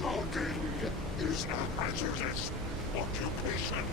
Logging is a hazardous occupation.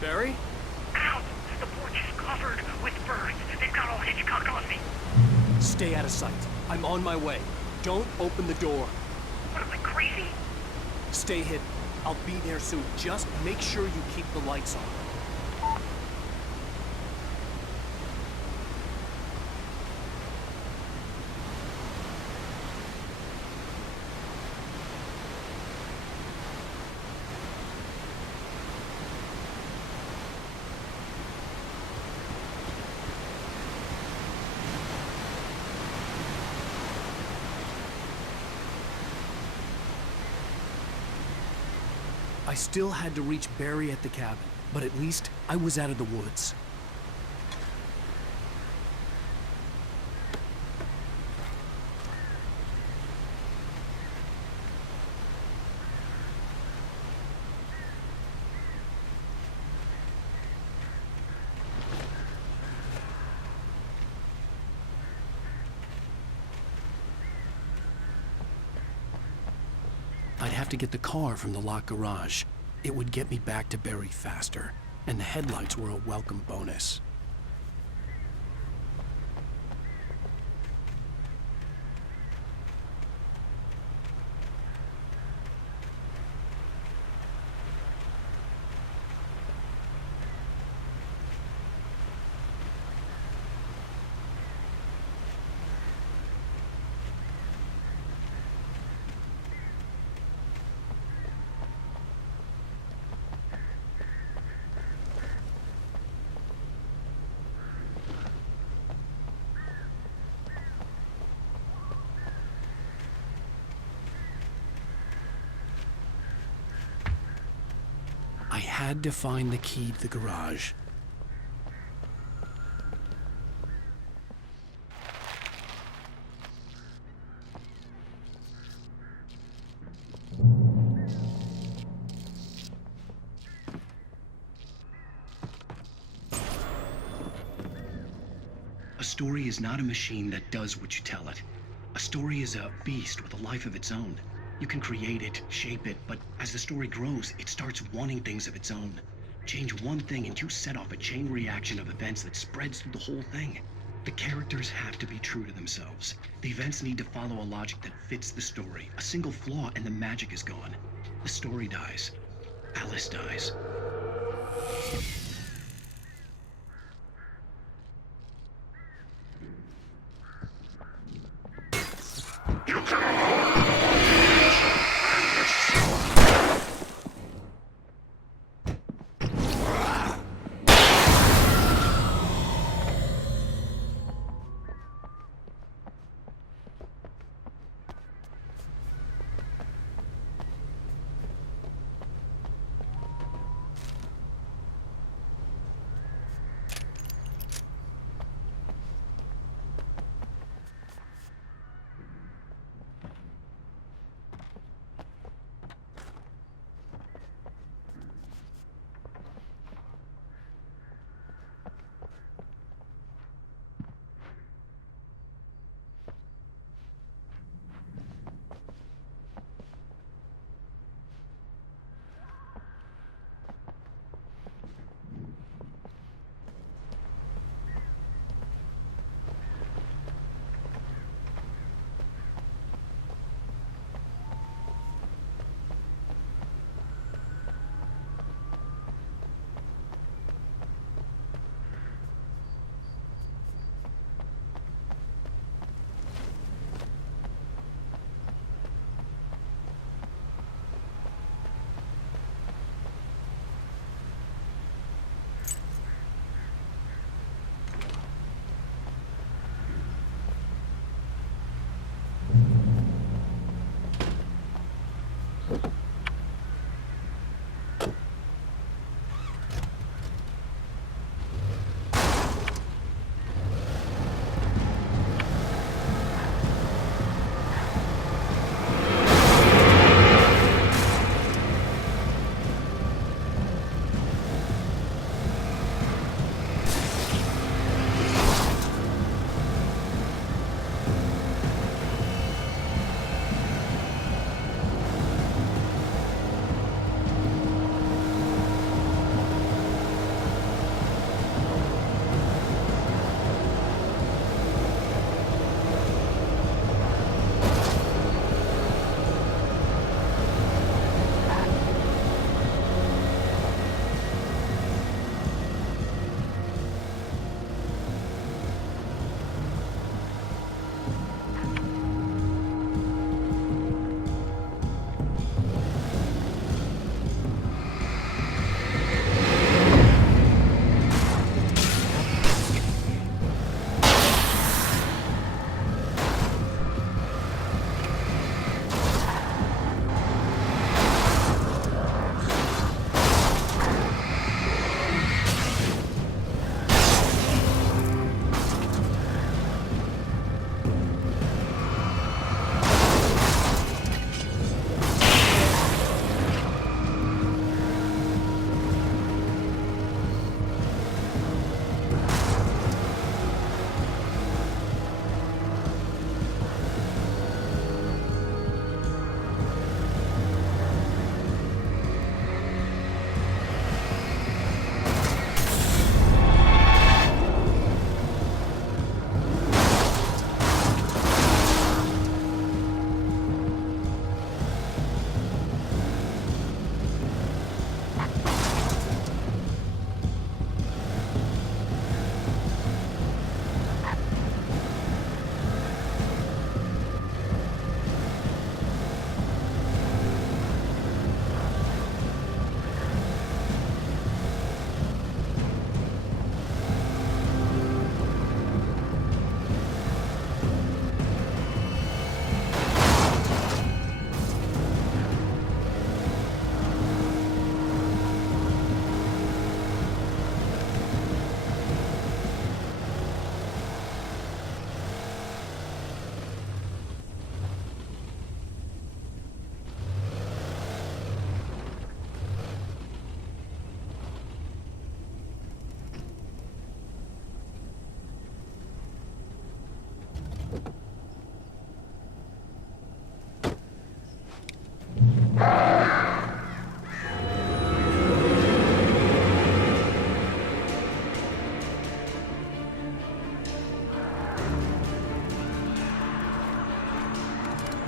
Barry? Ow! The porch is covered with birds. They've got all Hitchcock on me. Stay out of sight. I'm on my way. Don't open the door. What am I, crazy? Stay hidden. I'll be there soon. Just make sure you keep the lights on. I still had to reach Barry at the cabin, but at least I was out of the woods. I'd have to get the car from the locked garage. It would get me back to Barry faster, and the headlights were a welcome bonus. I had to find the key to the garage. A story is not a machine that does what you tell it. A story is a beast with a life of its own. You can create it, shape it, but as the story grows, it starts wanting things of its own. Change one thing and you set off a chain reaction of events that spreads through the whole thing. The characters have to be true to themselves. The events need to follow a logic that fits the story. A single flaw and the magic is gone. The story dies. Alice dies.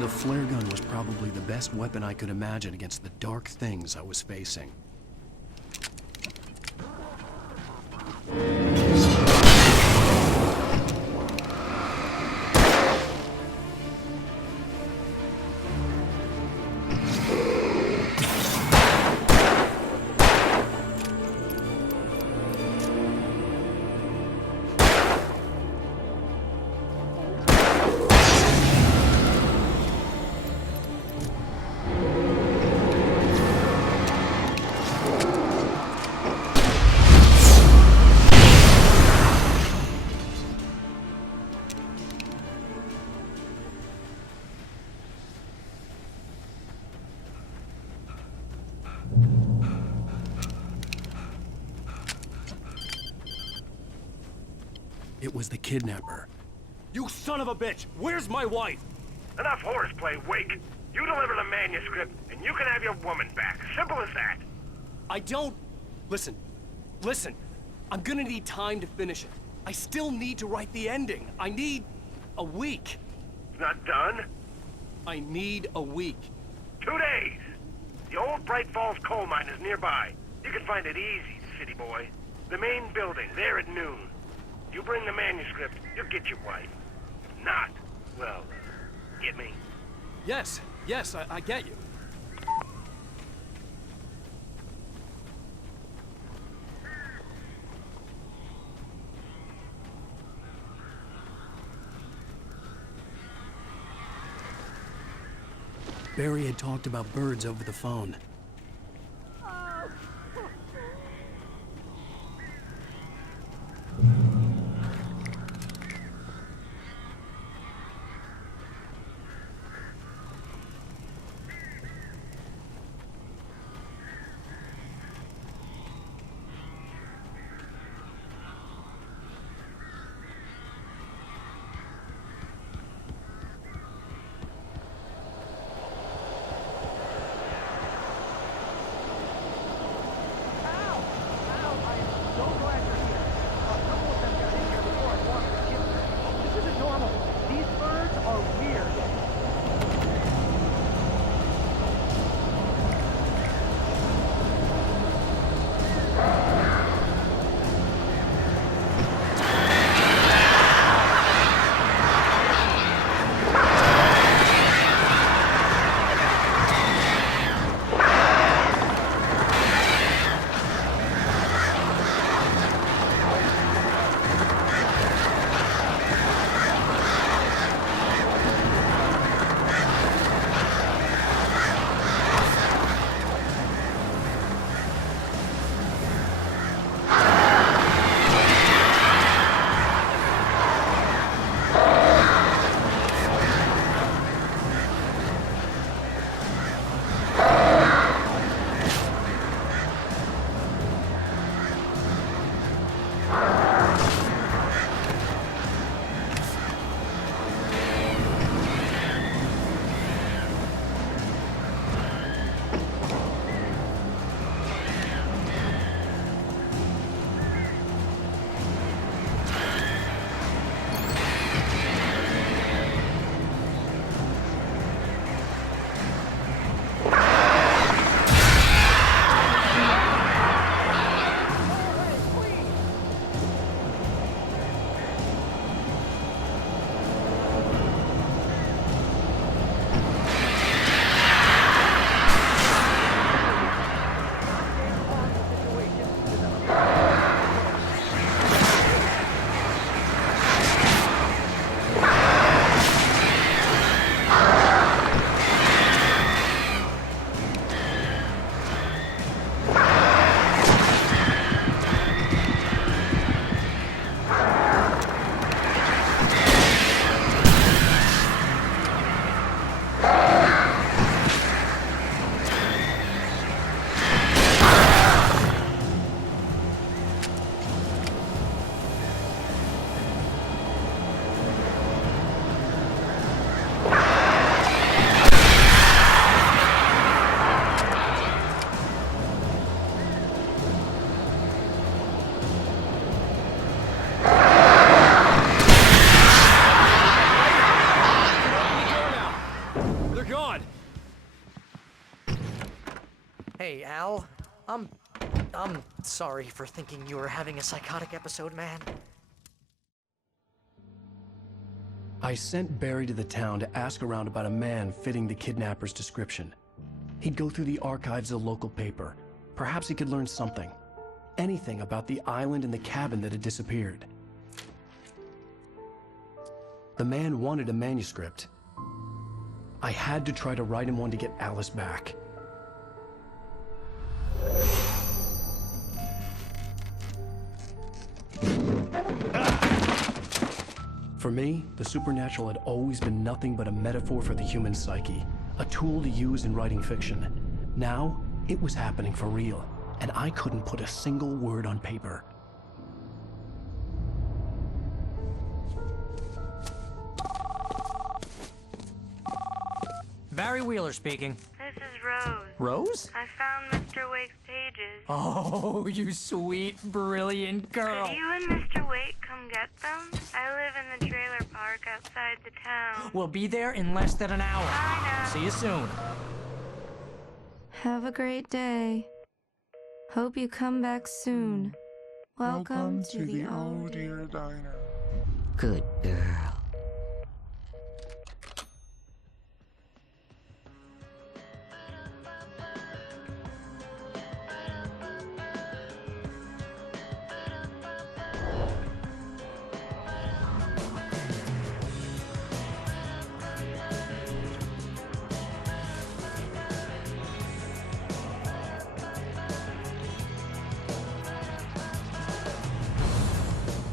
The flare gun was probably the best weapon I could imagine against the dark things I was facing. It was the kidnapper. You son of a bitch! Where's my wife? Enough horseplay, Wake. You deliver the manuscript, and you can have your woman back. Simple as that. I don't... Listen. Listen. I'm gonna need time to finish it. I still need to write the ending. I need... a week. It's not done. I need a week. 2 days. The old Bright Falls coal mine is nearby. You can find it easy, city boy. The main building, there at noon. You bring the manuscript, you'll get your wife. If not, well, get me. Yes, I get you. Barry had talked about birds over the phone. God! Hey, Al. I'm sorry for thinking you were having a psychotic episode, man. I sent Barry to the town to ask around about a man fitting the kidnapper's description. He'd go through the archives of the local paper. Perhaps he could learn something. Anything about the island and the cabin that had disappeared. The man wanted a manuscript. I had to try to write him one to get Alice back. For me, the supernatural had always been nothing but a metaphor for the human psyche, a tool to use in writing fiction. Now, it was happening for real, and I couldn't put a single word on paper. Barry Wheeler speaking. This is Rose. Rose? I found Mr. Wake's pages. Oh, you sweet, brilliant girl. Could you and Mr. Wake come get them? I live in the trailer park outside the town. We'll be there in less than an hour. I know. See you soon. Have a great day. Hope you come back soon. Welcome to the Oh Dear Diner. Good girl.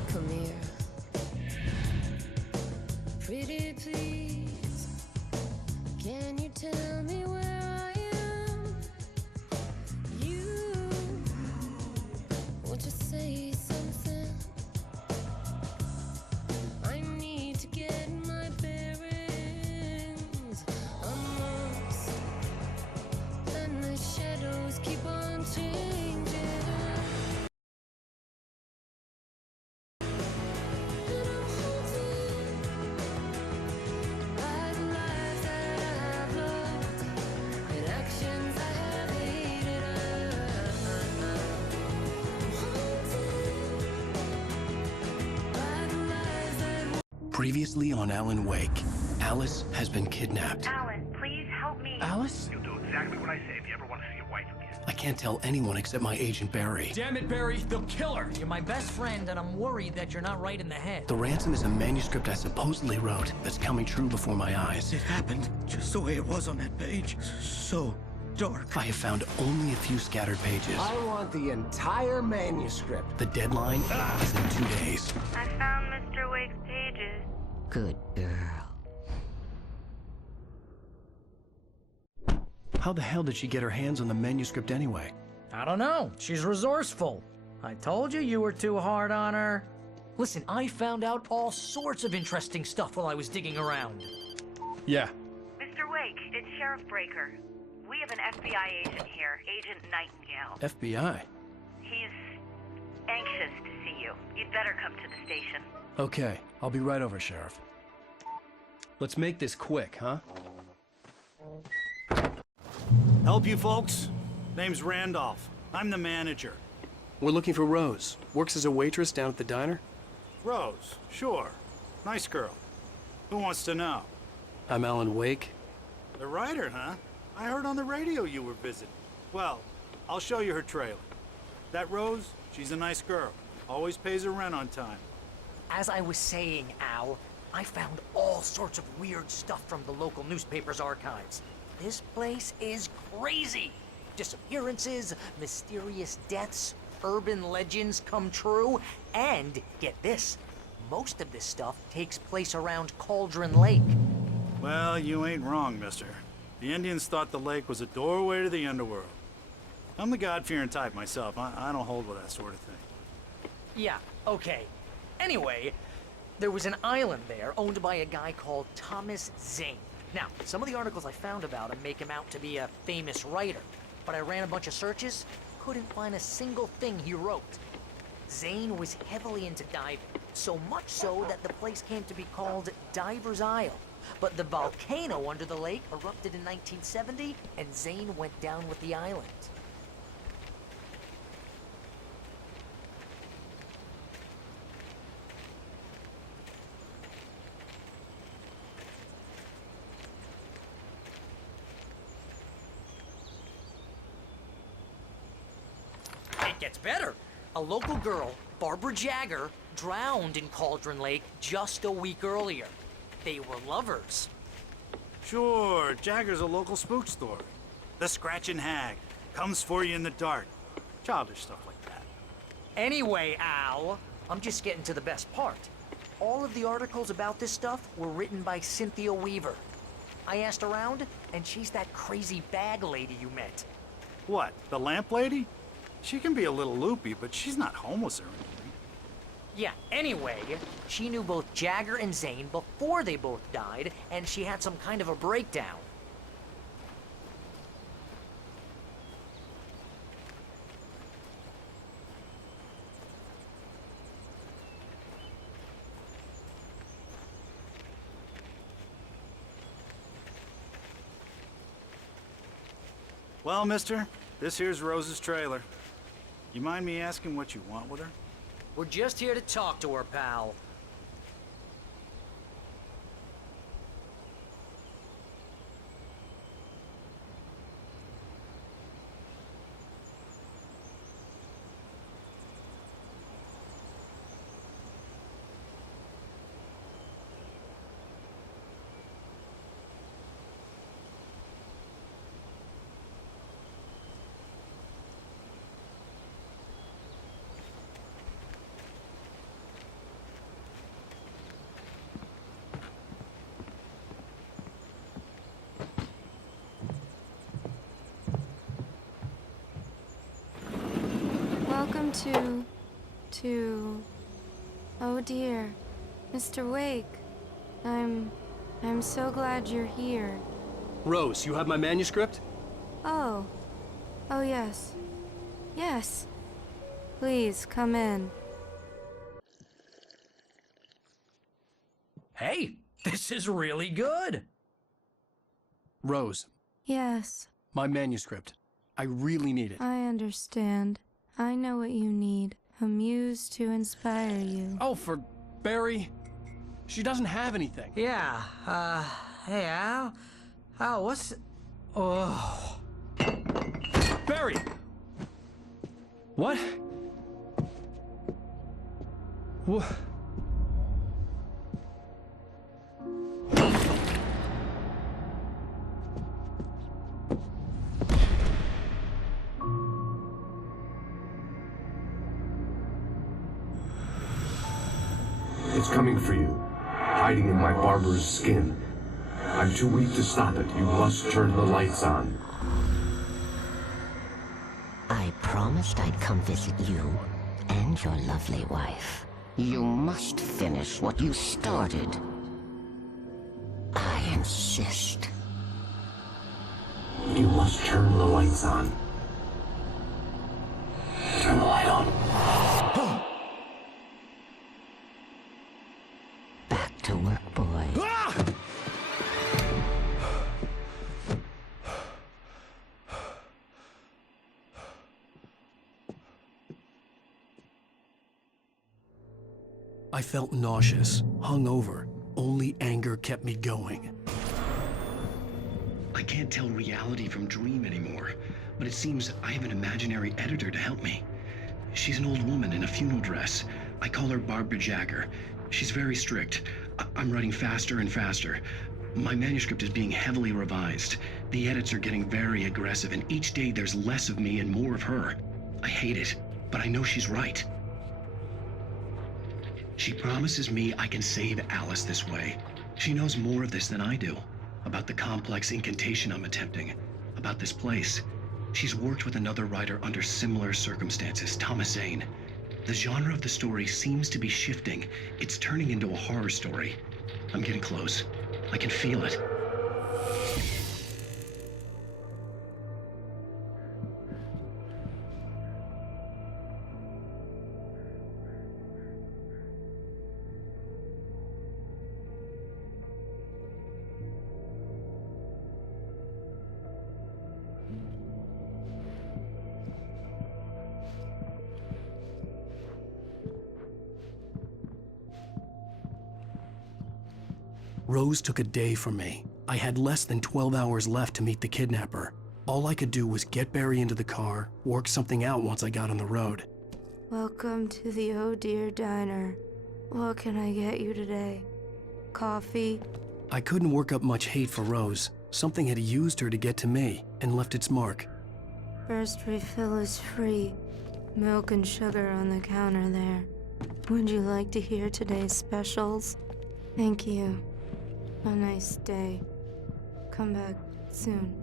Come here. Pretty please, can you tell me where I am? You, won't you say something? I need to get my bearings. I'm lost, and the shadows keep on changing. Previously on Alan Wake, Alice has been kidnapped. Alan, please help me. Alice? You'll do exactly what I say if you ever want to see your wife again. I can't tell anyone except my agent Barry. Damn it, Barry, they'll kill her! You're my best friend, and I'm worried that you're not right in the head. The ransom is a manuscript I supposedly wrote that's coming true before my eyes. It happened just the way it was on that page. So dark. I have found only a few scattered pages. I want the entire manuscript. The deadline is in 2 days. I found Mr. Wake's pages. Good girl. How the hell did she get her hands on the manuscript anyway? I don't know. She's resourceful. I told you were too hard on her. Listen, I found out all sorts of interesting stuff while I was digging around. Yeah. Mr. Wake, it's Sheriff Breaker. We have an FBI agent here, Agent Nightingale. FBI? He's anxious to see you. You'd better come to the station. Okay, I'll be right over, Sheriff. Let's make this quick, huh? Help you folks? Name's Randolph. I'm the manager. We're looking for Rose. Works as a waitress down at the diner. Rose, sure. Nice girl. Who wants to know? I'm Alan Wake. The writer, huh? I heard on the radio you were visiting. Well, I'll show you her trailer. That Rose, she's a nice girl. Always pays her rent on time. As I was saying, Al, I found all sorts of weird stuff from the local newspaper's archives. This place is crazy. Disappearances, mysterious deaths, urban legends come true, and get this, most of this stuff takes place around Cauldron Lake. Well, you ain't wrong, mister. The Indians thought the lake was a doorway to the underworld. I'm the God-fearing type myself. I don't hold with that sort of thing. Yeah, okay. Anyway, there was an island there owned by a guy called Thomas Zane. Now, some of the articles I found about him make him out to be a famous writer, but I ran a bunch of searches, couldn't find a single thing he wrote. Zane was heavily into diving, so much so that the place came to be called Diver's Isle. But the volcano under the lake erupted in 1970, and Zane went down with the island. It gets better. A local girl, Barbara Jagger, drowned in Cauldron Lake just a week earlier. They were lovers. Sure, Jagger's a local spook story. The Scratching Hag comes for you in the dark. Childish stuff like that. Anyway, Al, I'm just getting to the best part. All of the articles about this stuff were written by Cynthia Weaver. I asked around, and she's that crazy bag lady you met. What, the lamp lady? She can be a little loopy, but she's not homeless or anything. Yeah, anyway, she knew both Jagger and Zane before they both died, and she had some kind of a breakdown. Well, mister, this here's Rose's trailer. You mind me asking what you want with her? We're just here to talk to her, pal. Welcome to... Oh dear. Mr. Wake. I'm so glad you're here. Rose, you have my manuscript? Oh. Oh yes. Yes. Please, come in. Hey, this is really good. Rose, Yes, my manuscript. I really need it. I understand. I know what you need. A muse to inspire you. Oh, for Barry. She doesn't have anything. Yeah, hey, Al? Al, what's... Oh... Barry! What? What? It's coming for you, hiding in my barber's skin. I'm too weak to stop it. You must turn the lights on. I promised I'd come visit you and your lovely wife. You must finish what you started. I insist. You must turn the lights on. Turn the light on. Back to work, boy. I felt nauseous, hungover. Only anger kept me going. I can't tell reality from dream anymore, but it seems I have an imaginary editor to help me. She's an old woman in a funeral dress. I call her Barbara Jagger. She's very strict. I'm writing faster and faster. My manuscript is being heavily revised. The edits are getting very aggressive, and each day there's less of me and more of her. I hate it, but I know she's right. She promises me I can save Alice this way. She knows more of this than I do. About the complex incantation I'm attempting. About this place. She's worked with another writer under similar circumstances, Thomas Zane. The genre of the story seems to be shifting. It's turning into a horror story. I'm getting close. I can feel it. Rose took a day from me. I had less than 12 hours left to meet the kidnapper. All I could do was get Barry into the car, work something out once I got on the road. Welcome to the Oh Dear Diner. What can I get you today? Coffee? I couldn't work up much hate for Rose. Something had used her to get to me and left its mark. First refill is free. Milk and sugar on the counter there. Would you like to hear today's specials? Thank you. A nice day. Come back soon.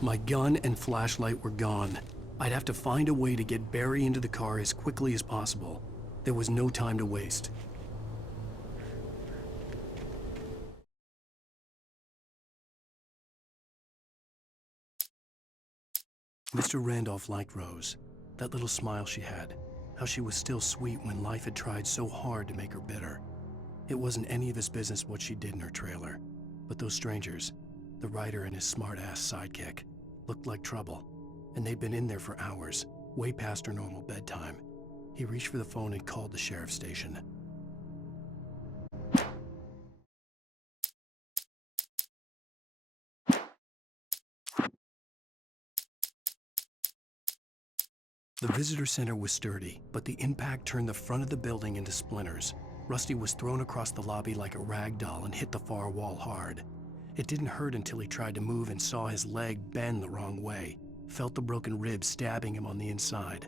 My gun and flashlight were gone. I'd have to find a way to get Barry into the car as quickly as possible. There was no time to waste. Mr. Randolph liked Rose. That little smile she had. How she was still sweet when life had tried so hard to make her bitter. It wasn't any of his business what she did in her trailer. But those strangers, the writer and his smart-ass sidekick, looked like trouble. And they'd been in there for hours, way past her normal bedtime. He reached for the phone and called the sheriff's station. The visitor center was sturdy, but the impact turned the front of the building into splinters. Rusty was thrown across the lobby like a rag doll and hit the far wall hard. It didn't hurt until he tried to move and saw his leg bend the wrong way, felt the broken rib stabbing him on the inside.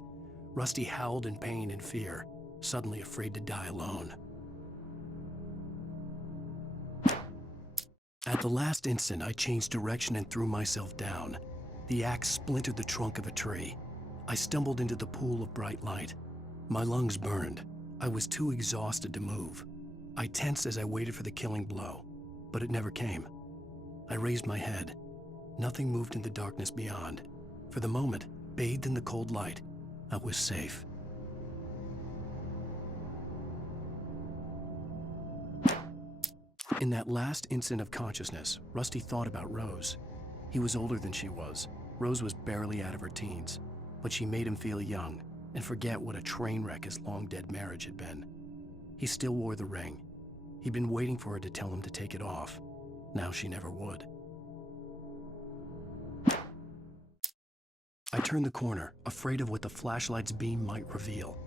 Rusty howled in pain and fear, suddenly afraid to die alone. At the last instant, I changed direction and threw myself down. The axe splintered the trunk of a tree. I stumbled into the pool of bright light. My lungs burned. I was too exhausted to move. I tensed as I waited for the killing blow, but it never came. I raised my head. Nothing moved in the darkness beyond. For the moment, bathed in the cold light, I was safe. In that last instant of consciousness, Rusty thought about Rose. He was older than she was. Rose was barely out of her teens, but she made him feel young and forget what a train wreck his long-dead marriage had been. He still wore the ring. He'd been waiting for her to tell him to take it off. Now she never would. I turned the corner, afraid of what the flashlight's beam might reveal.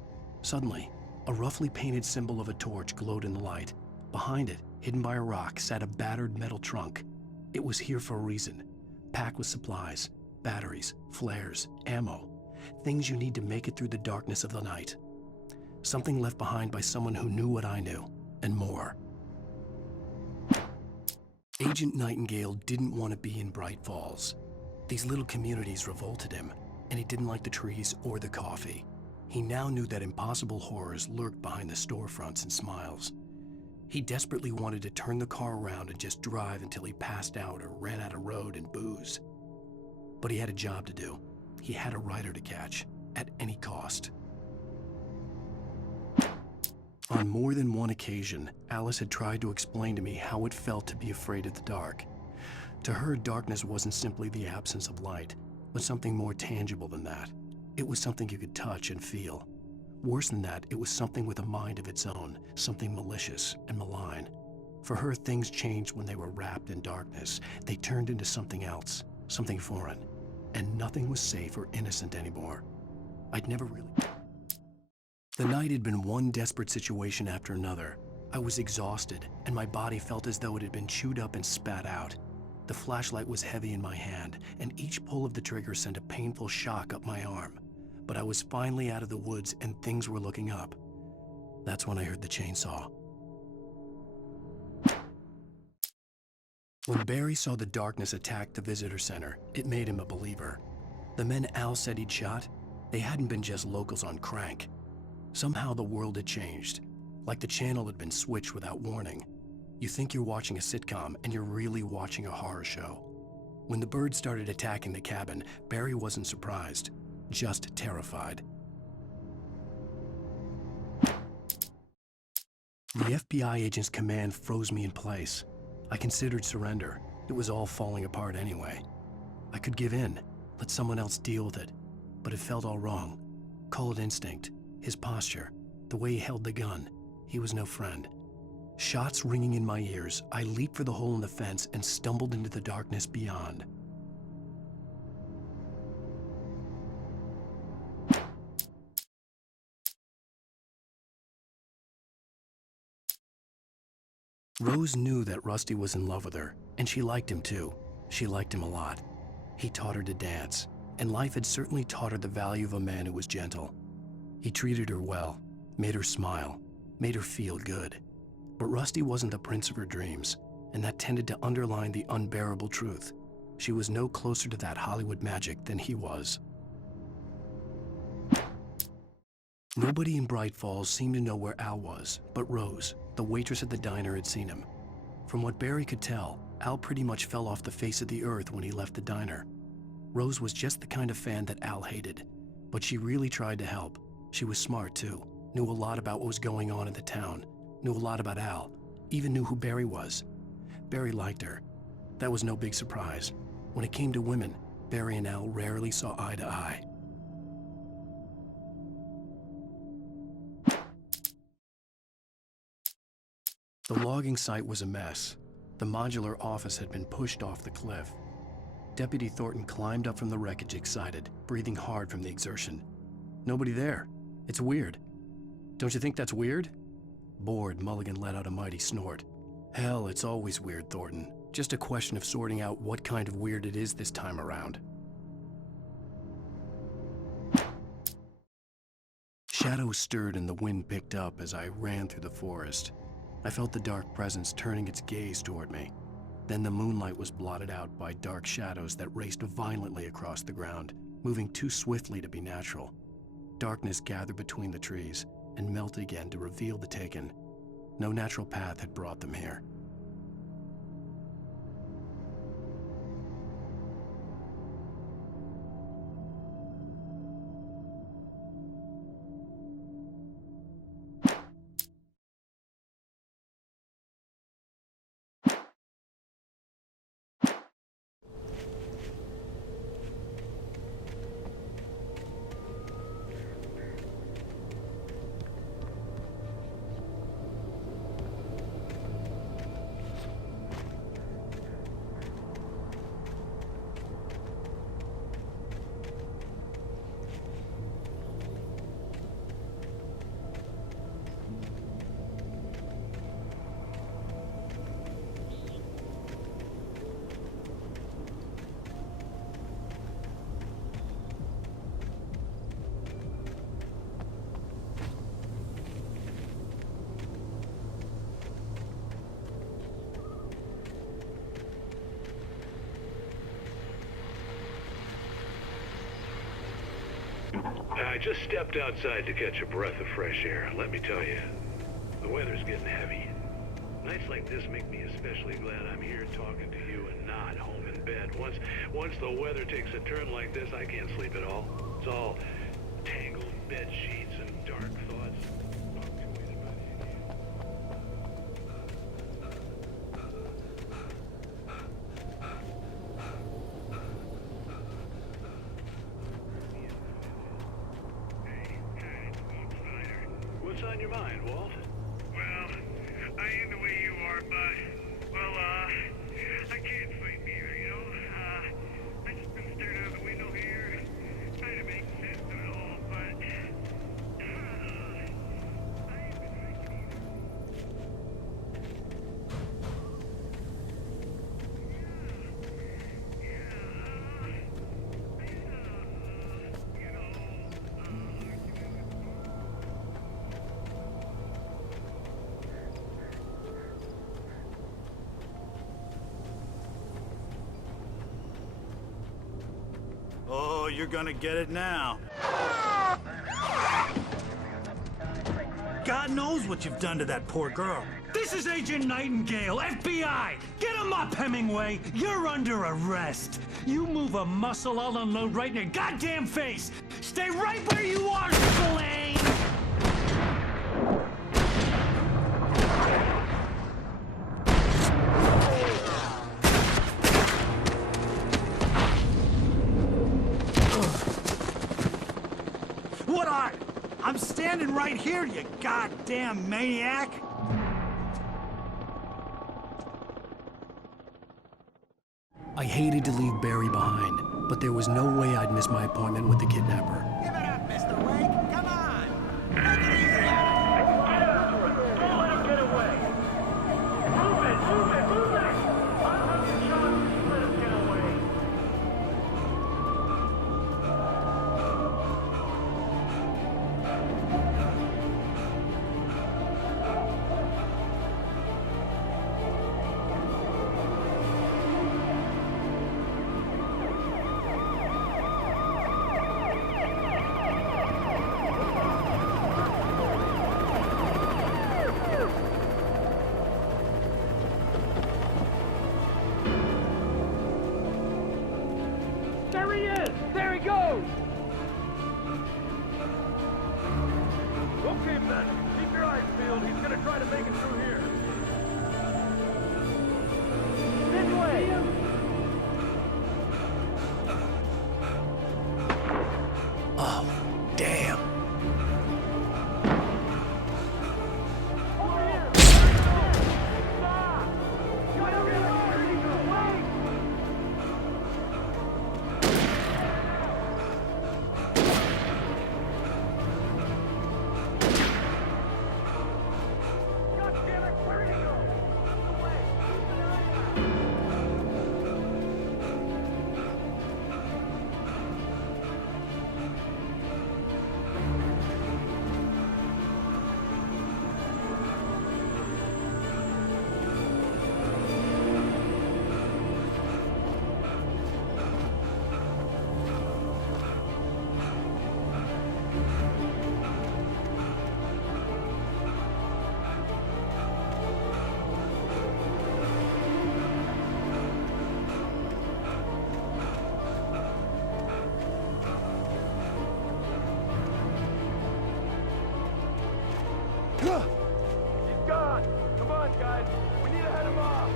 Suddenly, a roughly painted symbol of a torch glowed in the light. Behind it, hidden by a rock, sat a battered metal trunk. It was here for a reason, packed with supplies, batteries, flares, ammo, things you need to make it through the darkness of the night. Something left behind by someone who knew what I knew, and more. Agent Nightingale didn't want to be in Bright Falls. These little communities revolted him, and he didn't like the trees or the coffee. He now knew that impossible horrors lurked behind the storefronts and smiles. He desperately wanted to turn the car around and just drive until he passed out or ran out of road and booze. But he had a job to do. He had a rider to catch, at any cost. On more than one occasion, Alice had tried to explain to me how it felt to be afraid of the dark. To her, darkness wasn't simply the absence of light, but something more tangible than that. It was something you could touch and feel. Worse than that, it was something with a mind of its own, something malicious and malign. For her, things changed when they were wrapped in darkness. They turned into something else, something foreign, and nothing was safe or innocent anymore. I'd never really... The night had been one desperate situation after another. I was exhausted, and my body felt as though it had been chewed up and spat out. The flashlight was heavy in my hand, and each pull of the trigger sent a painful shock up my arm. But I was finally out of the woods, and things were looking up. That's when I heard the chainsaw. When Barry saw the darkness attack the visitor center, it made him a believer. The men Al said he'd shot, they hadn't been just locals on crank. Somehow the world had changed, like the channel had been switched without warning. You think you're watching a sitcom, and you're really watching a horror show. When the birds started attacking the cabin, Barry wasn't surprised, just terrified. The FBI agent's command froze me in place. I considered surrender. It was all falling apart anyway. I could give in, let someone else deal with it. but it felt all wrong. Call it instinct, his posture, the way he held the gun. He was no friend. Shots ringing in my ears, I leaped for the hole in the fence and stumbled into the darkness beyond. Rose knew that Rusty was in love with her, and she liked him too. She liked him a lot. He taught her to dance, and life had certainly taught her the value of a man who was gentle. He treated her well, made her smile, made her feel good. But Rusty wasn't the prince of her dreams, and that tended to underline the unbearable truth. She was no closer to that Hollywood magic than he was. Nobody in Bright Falls seemed to know where Al was, but Rose, the waitress at the diner, had seen him. From what Barry could tell, Al pretty much fell off the face of the earth when he left the diner. Rose was just the kind of fan that Al hated, but she really tried to help. She was smart too, knew a lot about what was going on in the town, knew a lot about Al, even knew who Barry was. Barry liked her. That was no big surprise. When it came to women, Barry and Al rarely saw eye to eye. The logging site was a mess. The modular office had been pushed off the cliff. Deputy Thornton climbed up from the wreckage excited, breathing hard from the exertion. Nobody there. It's weird. Don't you think that's weird? Bored, Mulligan let out a mighty snort. Hell, it's always weird, Thornton. Just a question of sorting out what kind of weird it is this time around. Shadows stirred and the wind picked up as I ran through the forest. I felt the dark presence turning its gaze toward me. Then the moonlight was blotted out by dark shadows that raced violently across the ground, moving too swiftly to be natural. Darkness gathered between the trees and melted again to reveal the Taken. No natural path had brought them here. I just stepped outside to catch a breath of fresh air. Let me tell you, the weather's getting heavy. Nights like this make me especially glad I'm here talking to you and not home in bed. Once the weather takes a turn like this, I can't sleep at all. It's all tangled bed sheets and dark thoughts. What's on your mind, Walt? Well, I ain't the way you are, but, well, I can't sleep either, you know? I just been staring out the window here, trying to make sense of it all, but, I ain't been drinking Oh, you're gonna get it now. God knows what you've done to that poor girl. This is Agent Nightingale, FBI! Get him up, Hemingway! You're under arrest! You move a muscle, I'll unload right in your goddamn face! Stay right where you are, Spillane! standing right here, you goddamn maniac! I hated to leave Barry behind, but there was no way I'd miss my appointment with the kidnapper. Give it up, Mr. Wake. Come on. Make it easy on him. Get after it. Don't let him get away. Move it, move it, move it! I'll have the shot. Let him get away. There he is! There he goes! Okay, men. Keep your eyes peeled. He's gonna try to make it through here. This way! Oh, damn. Over here! Stop! Wait! God damn it! Where did he go? He's gone! Come on, guys! We need to head him off!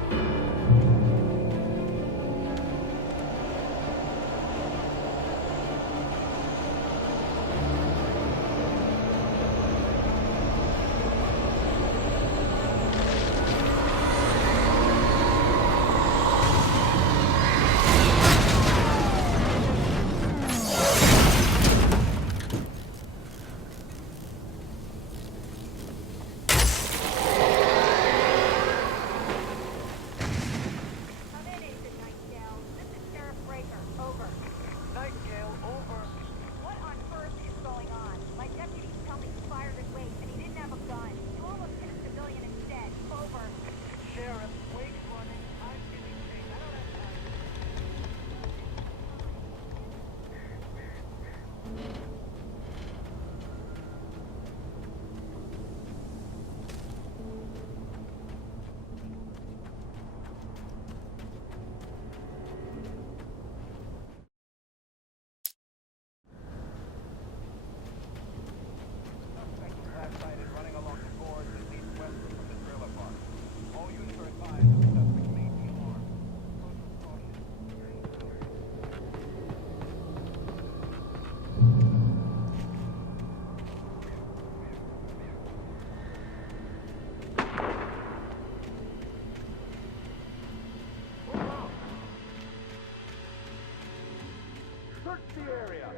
Nightingale, over. What on earth is going on? My deputies tell me he fired at Wake and he didn't have a gun. You almost hit a civilian instead. Over. Sheriff, Wake's running. I'm getting chased. I don't have time. Last night is running along the board that leads westward from the trailer park. All units are advised of the suspect may be armed. Search the area.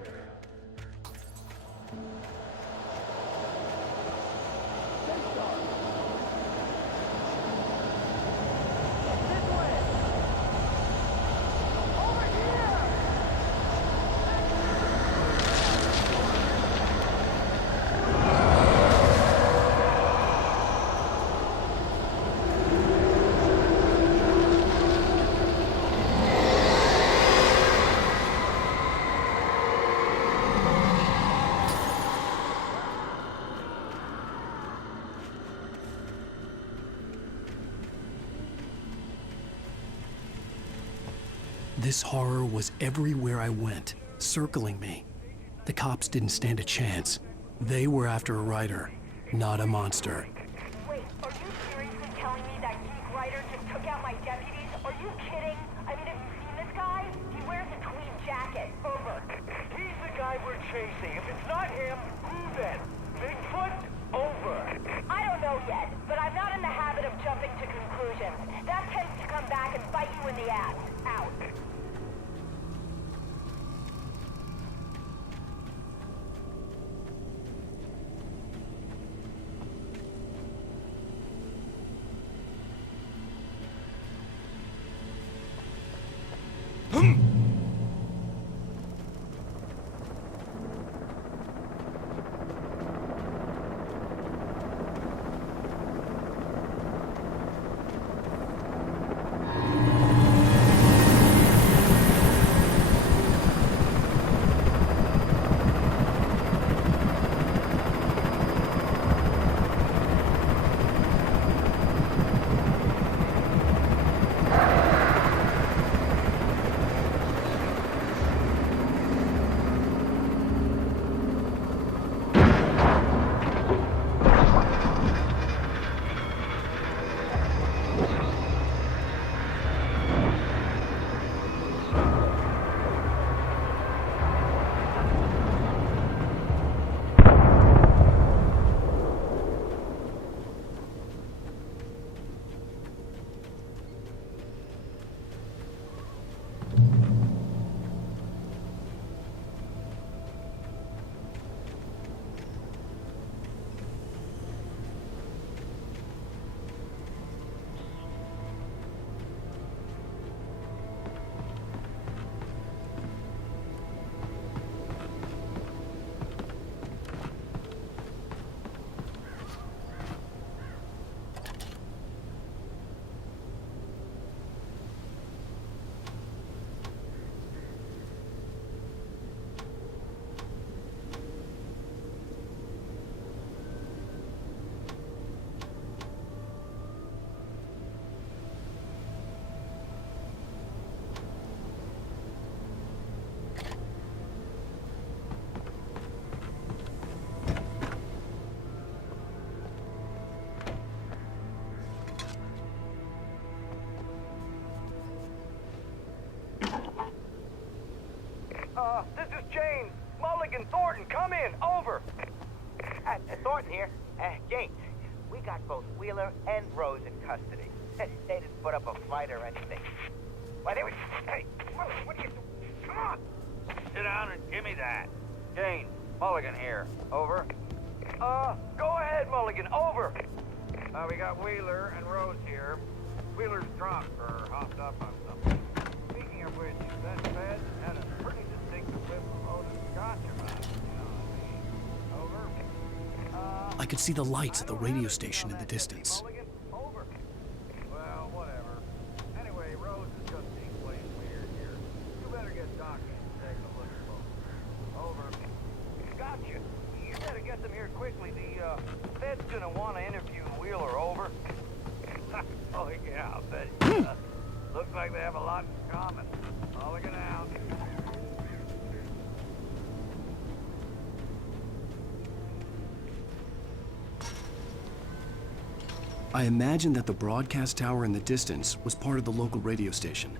This horror was everywhere I went, circling me. The cops didn't stand a chance. They were after a writer, not a monster. Wait, are you seriously telling me that geek writer just took out my deputies? Are you kidding? I mean, have you seen this guy? He wears a tweed jacket. Over. He's the guy we're chasing. If it's not him, who then? Bigfoot? Over. I don't know yet, but I'm not in the habit of jumping to conclusions. That tends to come back and bite you in the ass. Out. This is James. Mulligan Thornton, come in. Over. Thornton here. James, we got both Wheeler and Rose in custody. They didn't put up a fight or anything. Why, they were... Hey, what are you doing? Come on. Sit down and give me that. James, Mulligan here. Over. Go ahead, Mulligan. Over. We got Wheeler and Rose here. Wheeler's drunk or hopped up on something. Speaking of which, that Fed had a pretty distinctive whiff of Otis Scotch about it. You know what I mean? Over. I could see the lights at the radio station in the distance. Mulligan, over. Well, whatever. Anyway, Rose is just equally weird here. You better get Doc in and take a look at both. Over. Gotcha. You better get them here quickly. The Fed's gonna want to interview Wheeler. Over. Oh, yeah, I'll bet you. Looks like they have a lot in common. Mulligan out. I imagined that the broadcast tower in the distance was part of the local radio station.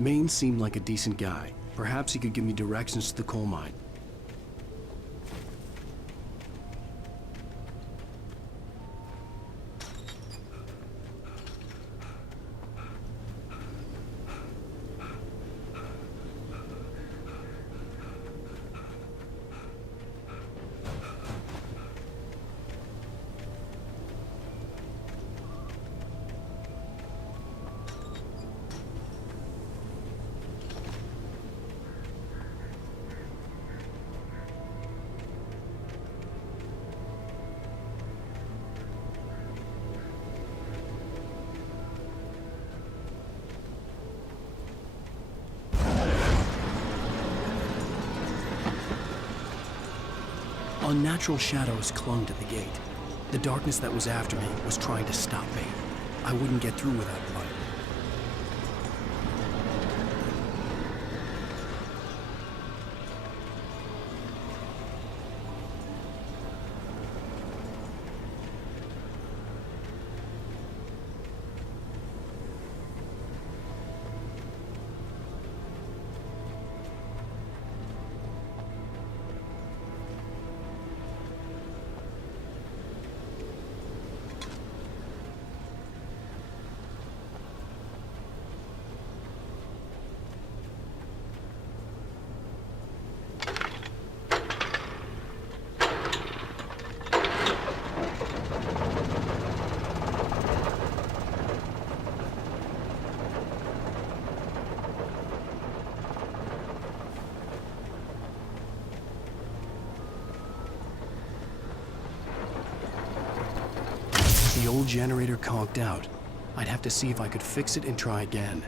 Maine seemed like a decent guy. Perhaps he could give me directions to the coal mine. Unnatural shadows clung to the gate. The darkness that was after me was trying to stop me. I wouldn't get through without light. The old generator conked out. I'd have to see if I could fix it and try again.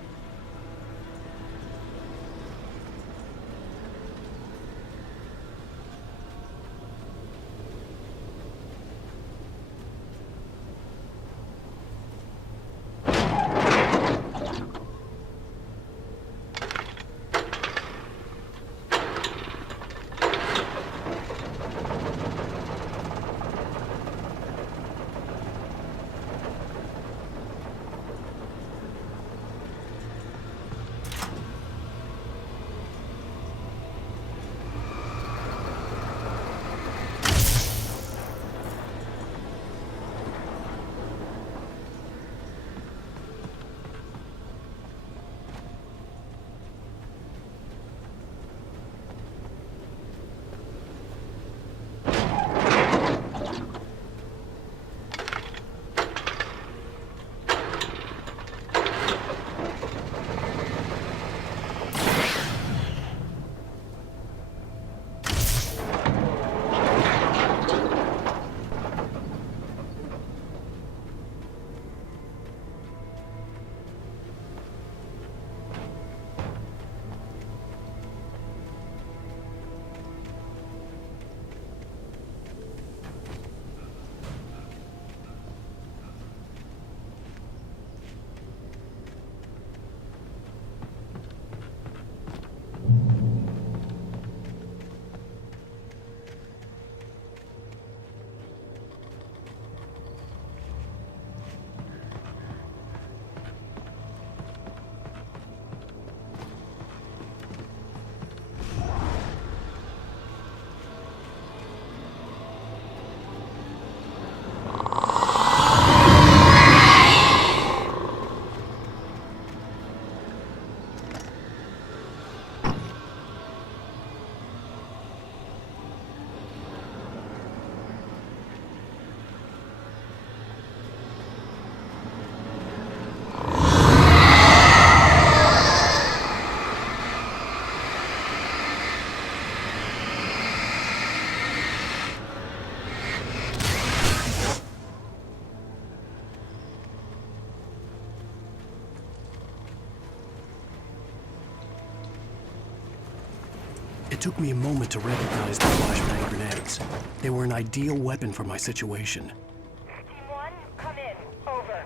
It took me a moment to recognize the flashbang grenades. They were an ideal weapon for my situation. Team 1, come in. Over.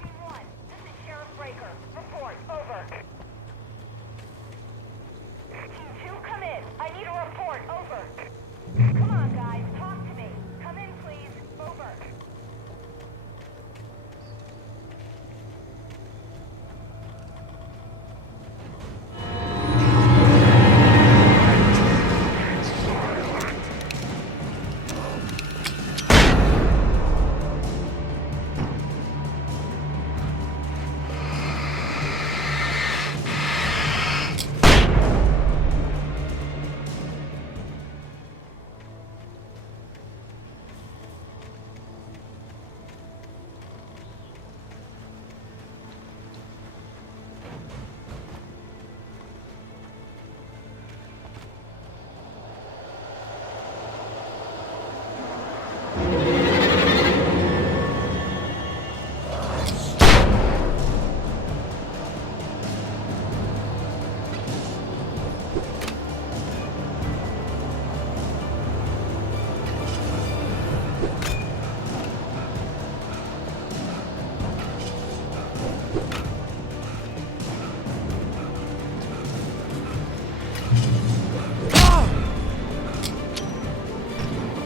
Team 1, this is Sheriff Breaker. Report. Over. Team 2, come in. I need a report. Over. Come on, guys. Talk to me. Come in, please. Over.